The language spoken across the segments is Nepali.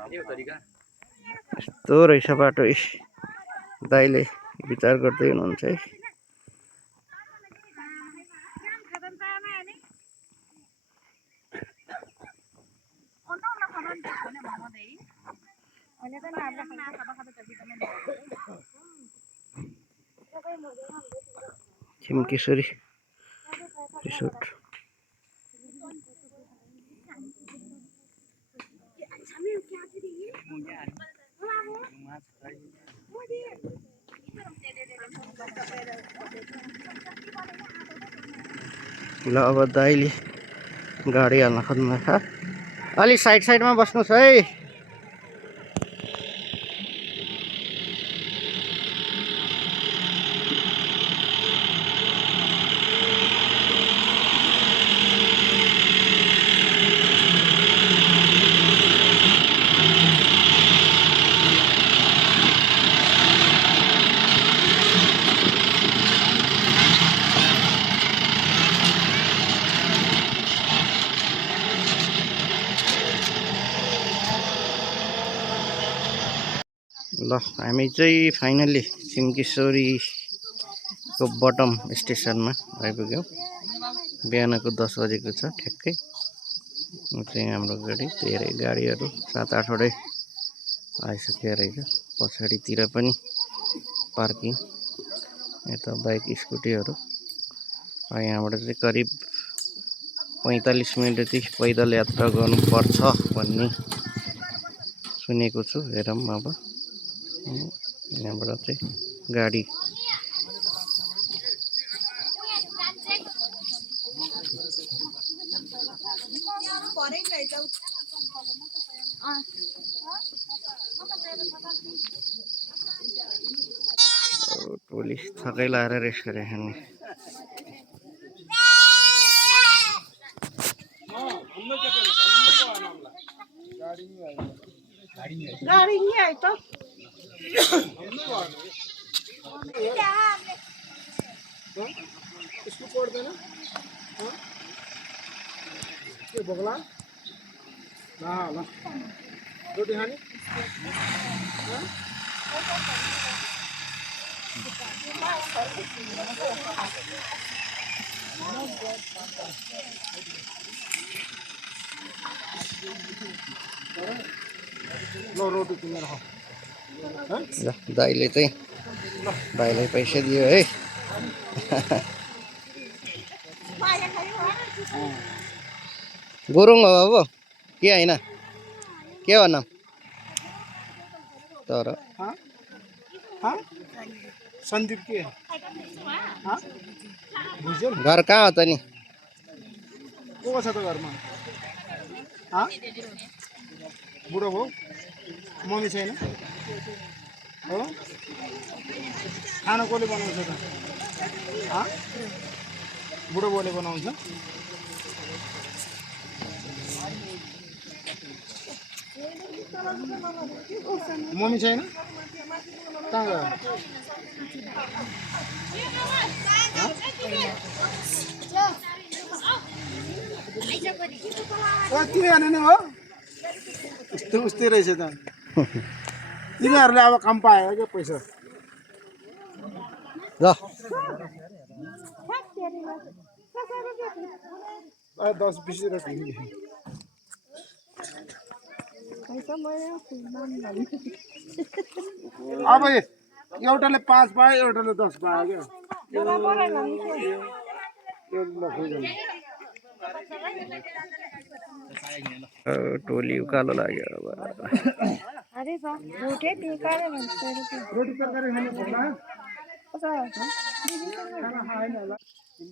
यस्तो रहेछ बाटो। दाइले विचार गर्दै हुनुहुन्छ है। छिमकेश्वरी रिसोर्ट ल अब दाइले गाडी हाल्न खोज्नु छ। अलि साइडमा बस्नुहोस् है। ल हामी चाहिँ फाइनल्ली छिमकेश्वरीको बटम स्टेसनमा आइपुग्यौँ। बिहानको 10 बजेको छ ठ्याक्कै। चाहिँ हाम्रो गाडी धेरै गाडीहरू 7-8 वटै आइसकेको रहेछ। पछाडितिर पनि पार्किङ, यता बाइक स्कुटीहरू। यहाँबाट चाहिँ करिब 45 मिनट जति पैदल यात्रा गर्नुपर्छ भन्ने सुनेको छु। हेरौँ अब यहाँबाट चाहिँ गाडी टोली थकै लाएर रेस्ट गरे खाने। गाड़ी नहीं आई तो इसको कोड देना। ये बगला ना ना रोटी खानी। लो रोटी किनेर खाऊ। दाइले चाहिँ भाइलाई पैसा दियो है। गुरुङ हो अब के होइन के भनौँ तर सन्दीप के घर कहाँ हो त नि? को छ त घरमा? बुढो भयो, मम्मी छैन हो? खाना कसले बनाउँछ त? बुढो बोले बनाउँछ। मम्मी छैन कहाँ गयो? तिमीहरू नै हो? यस्तो उस्तै रहेछ त। तिमीहरूले अब काम पायो क्या पैसा। ल 10-20 रुपियाँ अब एउटाले 5 पायो, एउटाले 10 पायो क्या। टोली उकालो लाग्यो अब। रोटी तरकारी खाने पर्ला।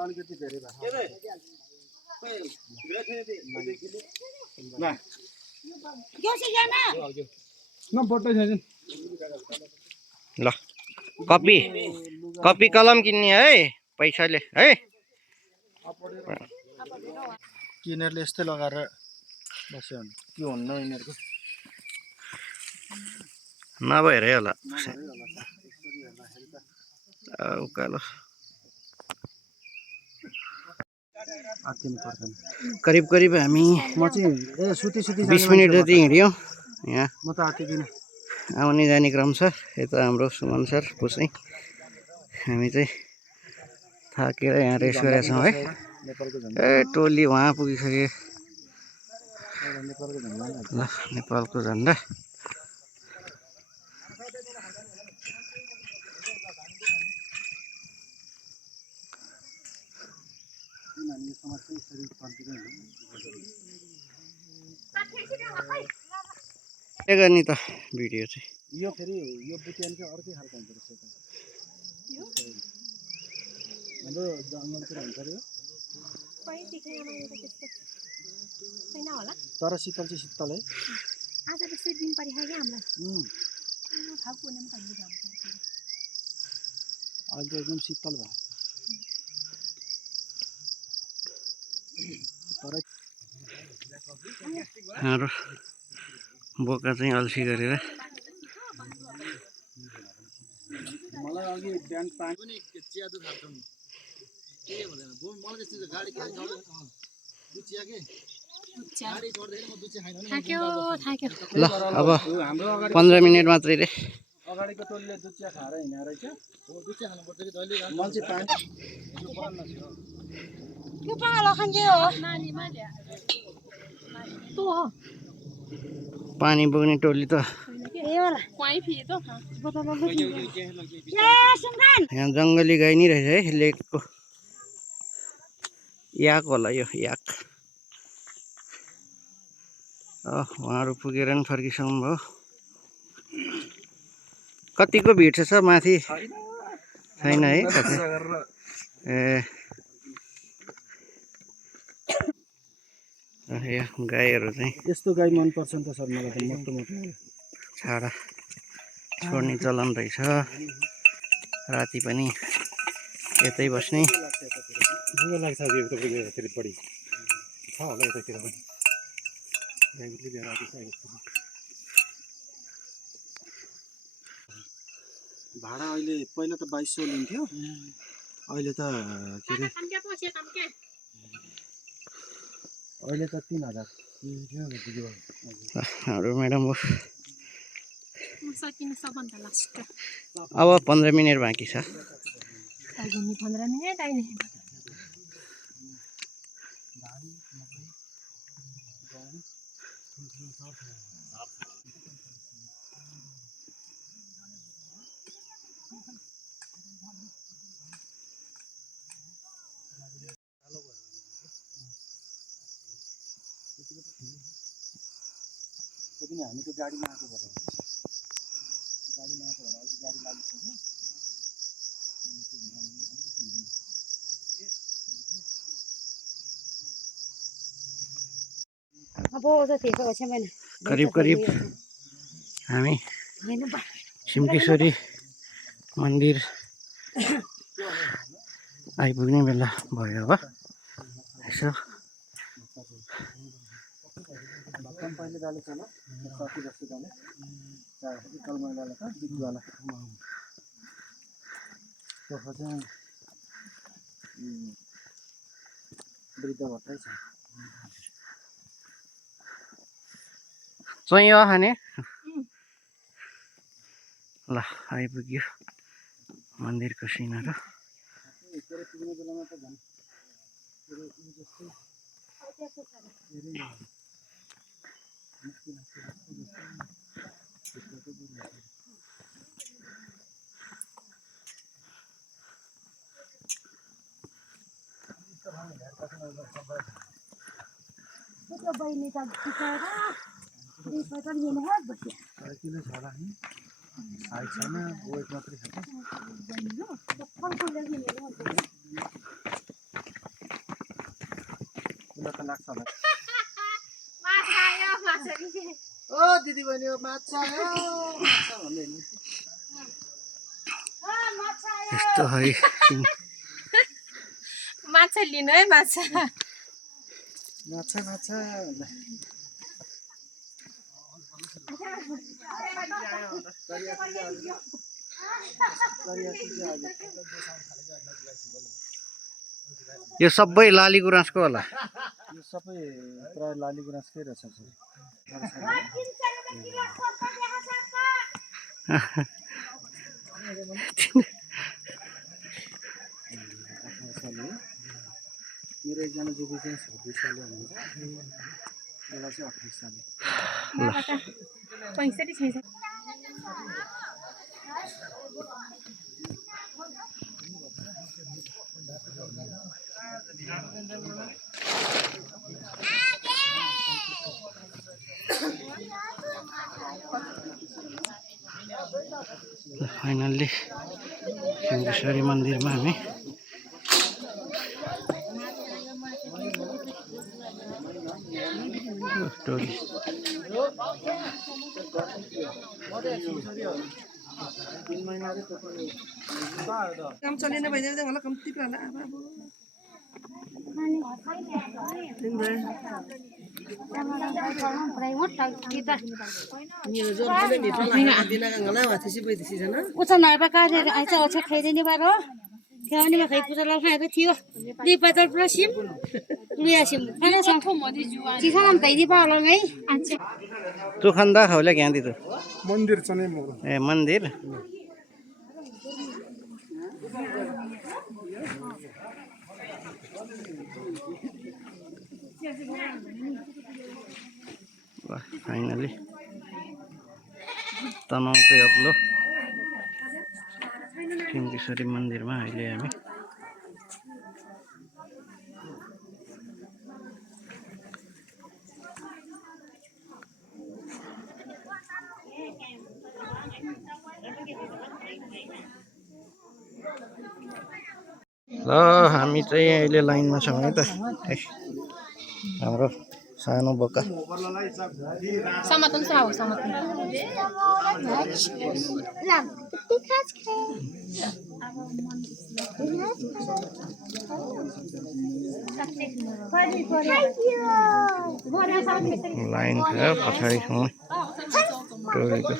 अलिकति धेरै ल कपी कलम किन्ने है पैसाले है। यिनीहरूले यस्तै लगाएर बस्यो भने के हुन्न यिनीहरूको नभएरै होला उकालो। करिब हामी 20 मिनट जति हिँड्यौँ। यहाँ म त आँटिदिनँ। आउने जाने क्रम छ। यता हाम्रो सुमन सर पुसै हामी चाहिँ थाकेर यहाँ रेस्ट गरेका छौँ है। नेपालको झन्डा ए टोली उहाँ पुगिसके। नेपालको झन्डा ल नेपालको झन्डा के गर्ने त भिडियो चाहिँ यो फेरि यो बुटियान चाहिँ अर्कै खालको हुँदो रहेछ त। हाम्रो जङ्गलतिर हुन्छ अरे यो। तर शीतल चाहिँ शीतल है। आज त्यसै दिन परिखायो क्या हामीलाई अहिले त एकदम शीतल भयो। तर हाम्रो बोका चाहिँ अल्छी गरेर मलाई अघि बिहान पानी पनि च्यादो थाल्छ नि केही हुँदैन। मलाई त्यस्तो गाडी खान्छ दुचिया के गाडी छोड्दैन म दुचिया खाइन नि। ल अब 15 मिनट मात्रै रे। अगाडिको टोलीले दुचिया खाएर हिँडेको रहेछ। दुचिया खानुपर्छ कि जहिले मलाई चाहिँ पानी त्यो पालो खान्छ हो तँ हो पानी बोक्ने टोली त यहाँ जङ्गली गाई नै रहेछ है। लेकको याक होला यो याक। उहाँहरू पुगेर नि फर्किसक्नु भयो। कतिको भिड छ माथि छैन है कतै। ए गाईहरू चाहिँ यस्तो गाई मनपर्छ नि त सर मलाई त मोटो मोटो। छाडा छोड्ने चलन रहेछ। राति पनि यतै बस्ने लाग्छ फेरि बढी छ होला यतातिर पनि भाडा अहिले पहिला त 2200 लिन्थ्यो अहिले त के अरे अहिले त 3000। हाम्रो म्याडम हो। सकिनु सबभन्दा लास्ट अब 15 मिनट बाँकी छ। 15 मिनट अहिले हामी त्यो गाडीमा आएको भएर गाडीमा आएको भएर अघि गाडी लागिसक्यो। अब जतिको छ मैन करिब करिब हामी सिमकेश्वरी मन्दिर आइपुग्ने बेला भयो। अब यसो भक्कम पहिले डाले चला साथी बस्ती डाले कलमा डाले था बिग वाला तो चाहिँ वृद्ध भत्तै छ। चाहिँ खाने ल आइपुग्यो मन्दिरको सिनहरू। पुग्ने बेलामा त झन् त्यो बहिनी त बिचारा एकपल्ट लिने है बस्यो साइकलले छाडा नि साइड छैन वेट मात्रै छ। उसलाई त लाग्छ होला। ओ दिदी बहिनी माछा आयो माछा भन्दै नि यस्तो है माछा लिनु है माछा माछा माछा यो सबै लाली गुराँसको होला। यो सबै प्राय लाली गुराँसकै रहेछ। मेरो एकजना दिदी चाहिँ 26 सालले हुनुहुन्छ एउटा चाहिँ 28 सालले 65 छैछ फाइनल्ली सिंहेश्वरी मन्दिरमा हामी टोरी काम चलेन भइदियो चाहिँ होला कम्ती होला उता नभए काटेर आइछ ओछ खाइदिने बारो ख्याउने मा खाइ पुरा खाएको थियो दिपातर पुरा सिम लिया सिम खाना संग चिसा नाम तैदी पाला है तू खंदा खावल्या क्या दी तू मन्दिर चाहिँ मोर ए मंदिर फाइनली तनहुँकै अग्लो सिंहेश्वरी मन्दिरमा अहिले हामी ल हामी चाहिँ अहिले लाइनमा छौँ है त हाम्रो सानो बोका समातन साउ समातन लाइन थियो पछाडि छौँ टोरीको